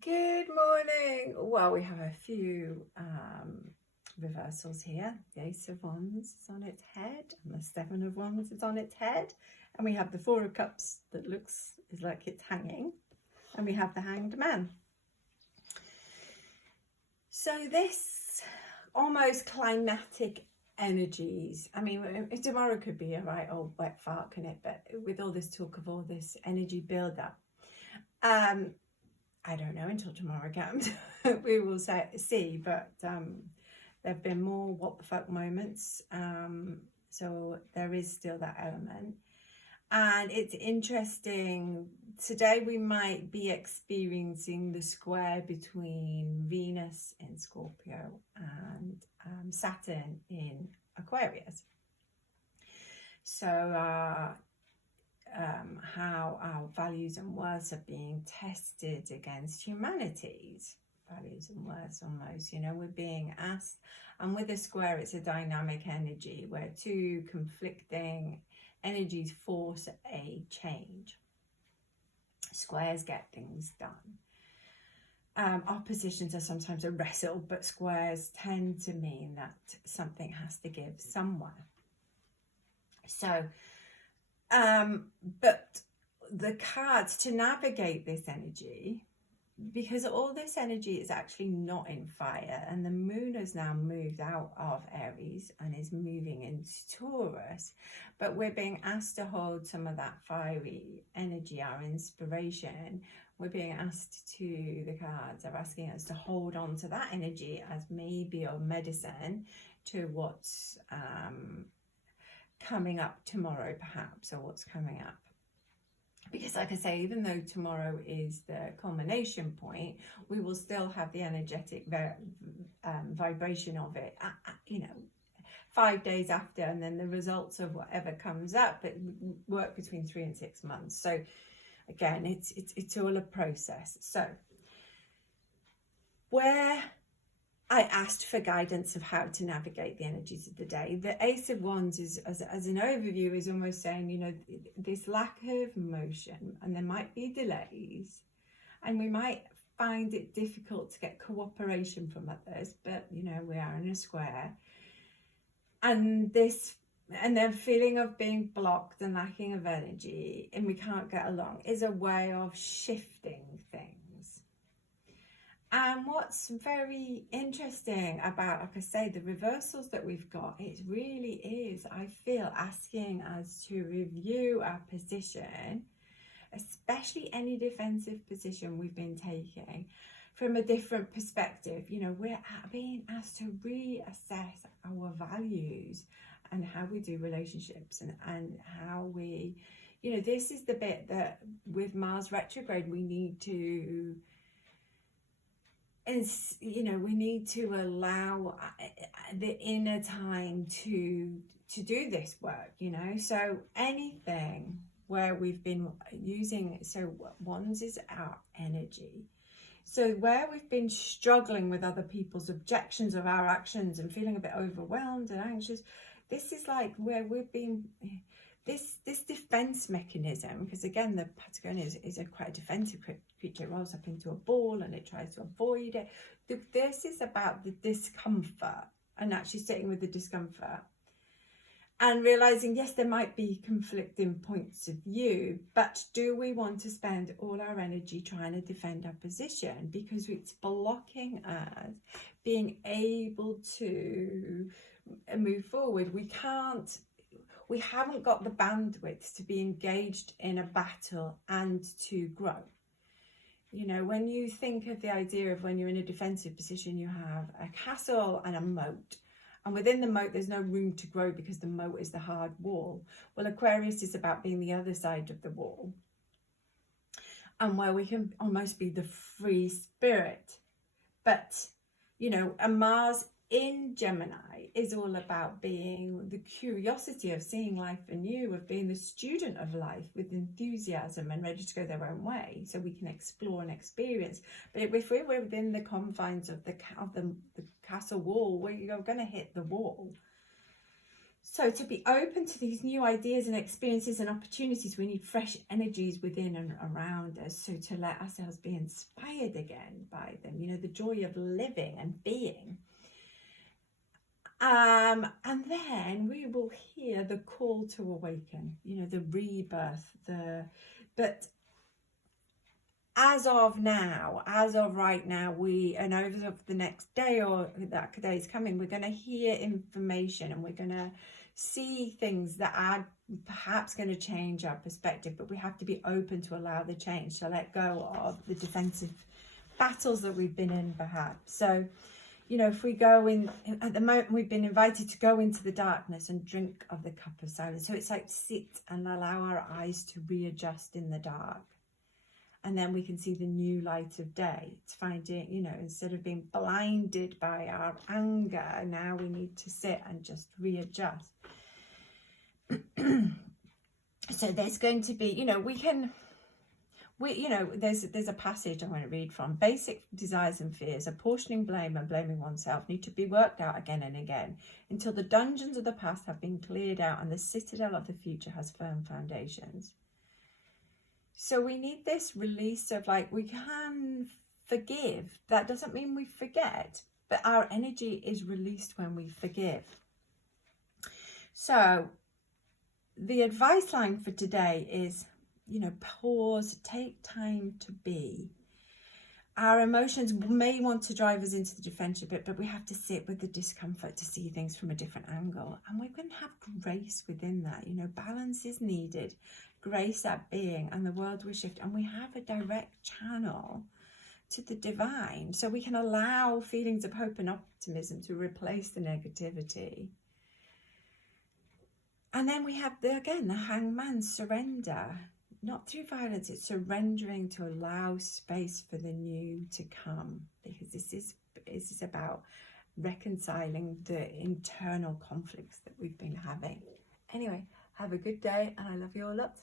Good morning. Well, we have a few reversals here. The Ace of Wands is on its head, and the Seven of Wands is on its head, and we have the Four of Cups that looks like it's hanging, and we have the Hanged Man. So this almost climatic energies. I mean, tomorrow could be a right old wet fart, can it? But with all this talk of all this energy build up, I don't know until tomorrow comes. We will see, but there have been more what the fuck moments. So there is still that element. And it's interesting. Today we might be experiencing the square between Venus in Scorpio and Saturn in Aquarius. So how our values and worths are being tested against humanity's values and worths almost, we're being asked, and with a square it's a dynamic energy where two conflicting energies force a change. Squares get things done. Oppositions are sometimes a wrestle, but squares tend to mean that something has to give somewhere. So but the cards to navigate this energy, because all this energy is actually not in fire, and the moon has now moved out of Aries and is moving into Taurus, but we're being asked to hold some of that fiery energy, our inspiration. We're being asked to, the cards are asking us to hold on to that energy as maybe a medicine to what's coming up tomorrow, perhaps, or what's coming up. Because like I say, even though tomorrow is the culmination point, we will still have the energetic vibration of it, 5 days after, and then the results of whatever comes up that work between 3 and 6 months. So again, it's all a process. So where I asked for guidance of how to navigate the energies of the day. The Ace of Wands is, as an overview, is almost saying, this lack of motion, and there might be delays, and we might find it difficult to get cooperation from others, but, we are in a square. And the feeling of being blocked and lacking of energy, and we can't get along, is a way of shifting things. And what's very interesting about, like I say, the reversals that we've got, it really is, I feel, asking us to review our position, especially any defensive position we've been taking, from a different perspective. We're being asked to reassess our values and how we do relationships, and how we, this is the bit that with Mars retrograde we need to, we need to allow the inner time to do this work, So anything where we've been using, so Wands is our energy. So where we've been struggling with other people's objections of our actions and feeling a bit overwhelmed and anxious, this is like where we've been, this defense mechanism, because again, the Patagonia is a quite a defensive creature. It rolls up into a ball and it tries to avoid it. This is about the discomfort, and actually sitting with the discomfort and realizing, yes, there might be conflicting points of view, but do we want to spend all our energy trying to defend our position, because it's blocking us being able to move forward? We haven't got the bandwidth to be engaged in a battle and to grow. When you think of the idea of when you're in a defensive position, you have a castle and a moat. And within the moat, there's no room to grow because the moat is the hard wall. Well, Aquarius is about being the other side of the wall, and where we can almost be the free spirit. But, a Mars in Gemini is all about being the curiosity of seeing life anew, of being the student of life with enthusiasm and ready to go their own way, so we can explore and experience. But if we're within the confines of the castle wall, we're going to hit the wall. So to be open to these new ideas and experiences and opportunities, we need fresh energies within and around us. So to let ourselves be inspired again by them, you know, the joy of living and being. And then we will hear the call to awaken, you know, the rebirth, but as of right now, and over the next day or that day is coming, we're going to hear information and we're going to see things that are perhaps going to change our perspective, but we have to be open to allow the change, to let go of the defensive battles that we've been in, perhaps. So, you know, if we go in, at the moment, we've been invited to go into the darkness and drink of the cup of silence. So it's like sit and allow our eyes to readjust in the dark. And then we can see the new light of day. It's finding, you know, instead of being blinded by our anger, now we need to sit and just readjust. So there's going to be, you know, there's a passage I want to read from. Basic desires and fears, apportioning blame and blaming oneself, need to be worked out again and again until the dungeons of the past have been cleared out and the citadel of the future has firm foundations. So we need this release of, like, we can forgive. That doesn't mean we forget, but our energy is released when we forgive. So the advice line for today is, you know, pause, take time to be. Our emotions may want to drive us into the defensive bit, but we have to sit with the discomfort to see things from a different angle. And we're going to have grace within that. You know, balance is needed. Grace at being, and the world will shift. And we have a direct channel to the divine. So we can allow feelings of hope and optimism to replace the negativity. And then we have, the hangman, surrender. Not through violence, it's surrendering to allow space for the new to come, because this is about reconciling the internal conflicts that we've been having. Anyway, have a good day, and I love you all lots.